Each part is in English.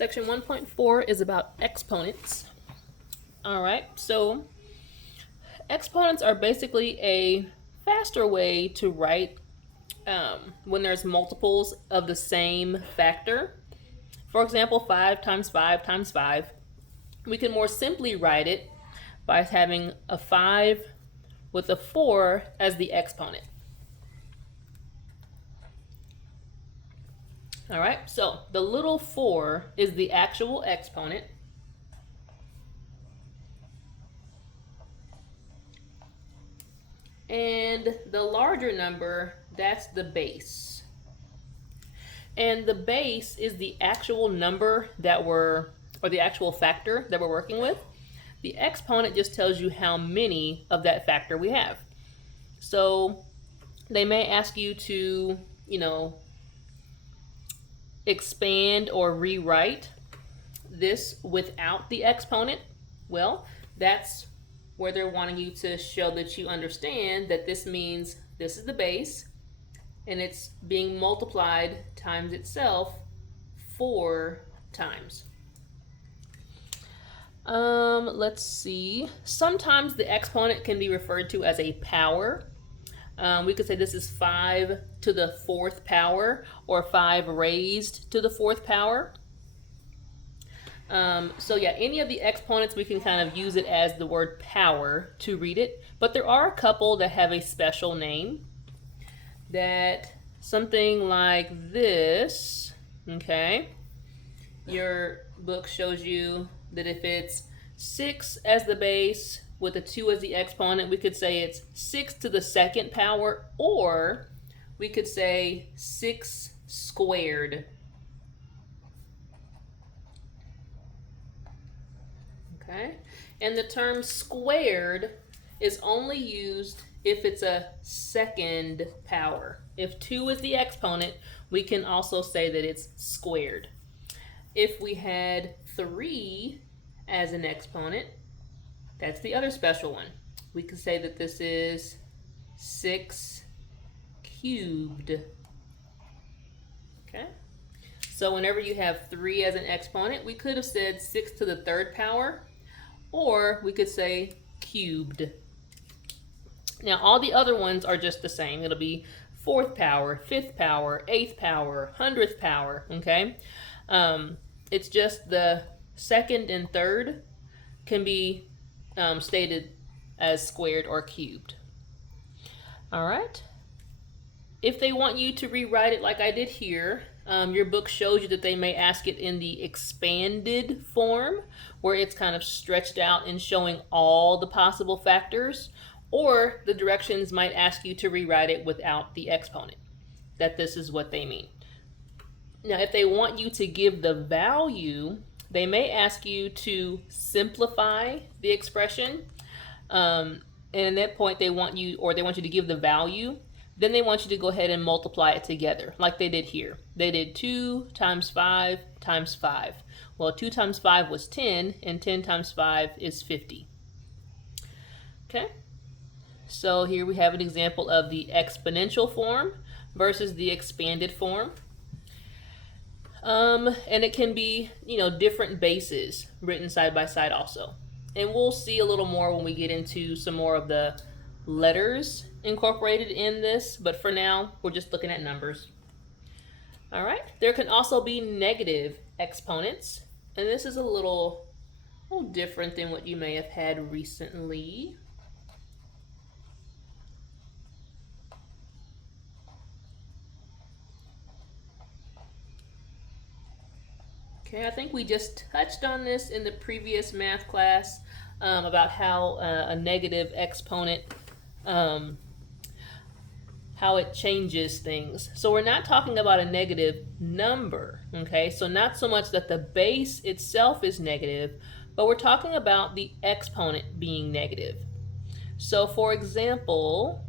Section 1.4 is about exponents. All right, so exponents are basically a faster way to write when there's multiples of the same factor. For example, 5 times 5 times 5. We can more simply write it by having a 5 with a 4 as the exponent. All right, so the little 4 is the actual exponent. And the larger number, that's the base. And the base is the actual number that or the actual factor that we're working with. The exponent just tells you how many of that factor we have. So they may ask you to, expand or rewrite this without the exponent. Well, that's where they're wanting you to show that you understand that this means this is the base and it's being multiplied times itself 4 times. Let's see. Sometimes the exponent can be referred to as a power. We could say this is 5 to the 4th power or 5 raised to the 4th power. So yeah, any of the exponents, we can kind of use it as the word power to read it. But there are a couple that have a special name. That something like this, okay? Your book shows you that if it's 6 as the base with a 2 as the exponent, we could say it's 6 to the 2nd power, or we could say 6 squared. Okay, and the term squared is only used if it's a 2nd power. If 2 is the exponent, we can also say that it's squared. If we had 3 as an exponent, that's the other special one. We could say that this is 6 cubed. Okay, so whenever you have 3 as an exponent, we could have said 6 to the 3rd power, or we could say cubed. Now all the other ones are just the same. It'll be 4th power, 5th power, 8th power, 100th power, okay? It's just the 2nd and 3rd can be stated as squared or cubed. All right. If they want you to rewrite it like I did here, your book shows you that they may ask it in the expanded form, where it's kind of stretched out and showing all the possible factors, or the directions might ask you to rewrite it without the exponent, that this is what they mean. Now, if they want you to give the value, they may ask you to simplify the expression, and at that point they want you to give the value. Then they want you to go ahead and multiply it together, like they did here. They did 2 times 5 times 5. Well, 2 times 5 was 10, and 10 times 5 is 50. Okay, so here we have an example of the exponential form versus the expanded form. And it can be, different bases written side by side also. And we'll see a little more when we get into some more of the letters incorporated in this, but for now we're just looking at numbers. All right, there can also be negative exponents, and this is a little different than what you may have had recently. Okay, I think we just touched on this in the previous math class about how a negative exponent, how it changes things. So we're not talking about a negative number, okay? So not so much that the base itself is negative, but we're talking about the exponent being negative. So for example,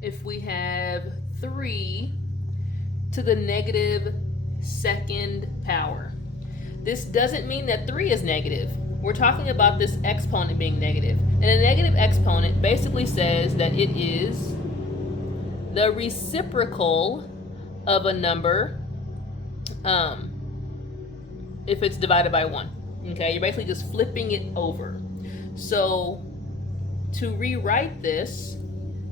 if we have 3 to the negative 2nd power, this doesn't mean that 3 is negative. We're talking about this exponent being negative. And a negative exponent basically says that it is the reciprocal of a number if it's divided by 1. Okay, you're basically just flipping it over. So to rewrite this,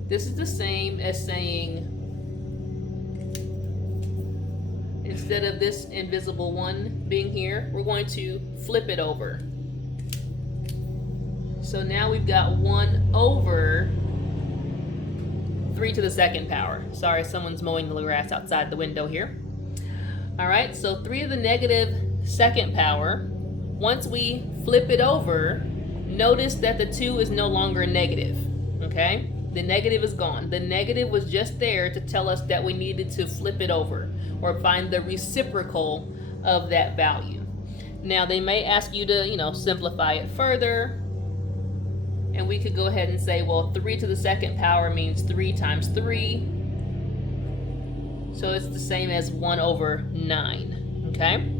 this is the same as saying, instead of this invisible 1 being here, we're going to flip it over. So now we've got 1 over 3 to the second power. Sorry, someone's mowing the grass outside the window here. All right, so 3 to the negative second power. Once we flip it over, notice that the 2 is no longer negative, okay? The negative is gone. The negative was just there to tell us that we needed to flip it over or find the reciprocal of that value. Now, they may ask you to, simplify it further. And we could go ahead and say, well, 3 to the second power means 3 times 3. So it's the same as 1 over 9, okay?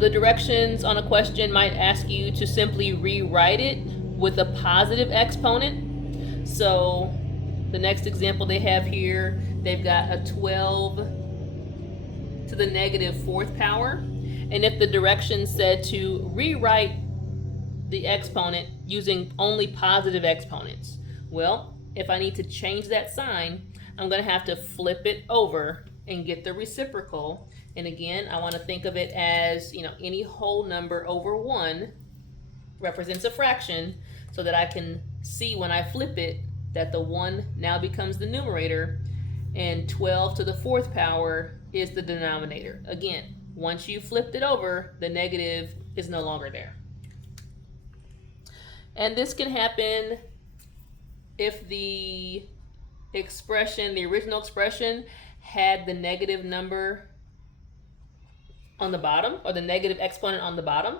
The directions on a question might ask you to simply rewrite it with a positive exponent. So the next example they have here, they've got a 12 to the negative fourth power. And if the directions said to rewrite the exponent using only positive exponents, well, if I need to change that sign, I'm going to have to flip it over and get the reciprocal. And again, I want to think of it as, any whole number over 1 represents a fraction, so that I can see when I flip it that the 1 now becomes the numerator and 12 to the fourth power is the denominator. Again, once you flipped it over, the negative is no longer there. And this can happen if the original expression had the negative number on the bottom, or the negative exponent on the bottom.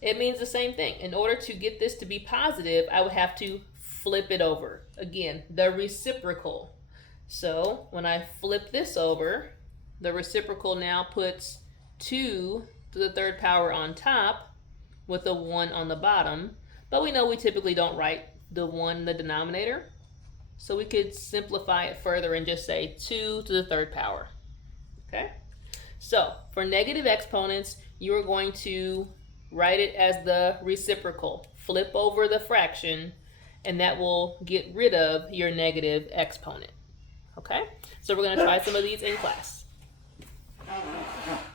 It means the same thing. In order to get this to be positive, I would have to flip it over. Again, the reciprocal. So when I flip this over, the reciprocal now puts 2 to the third power on top with a 1 on the bottom. But we know we typically don't write the 1 in the denominator. So we could simplify it further and just say 2 to the third power. Okay? So for negative exponents, you are going to write it as the reciprocal. Flip over the fraction, and that will get rid of your negative exponent. Okay? So we're going to try some of these in class.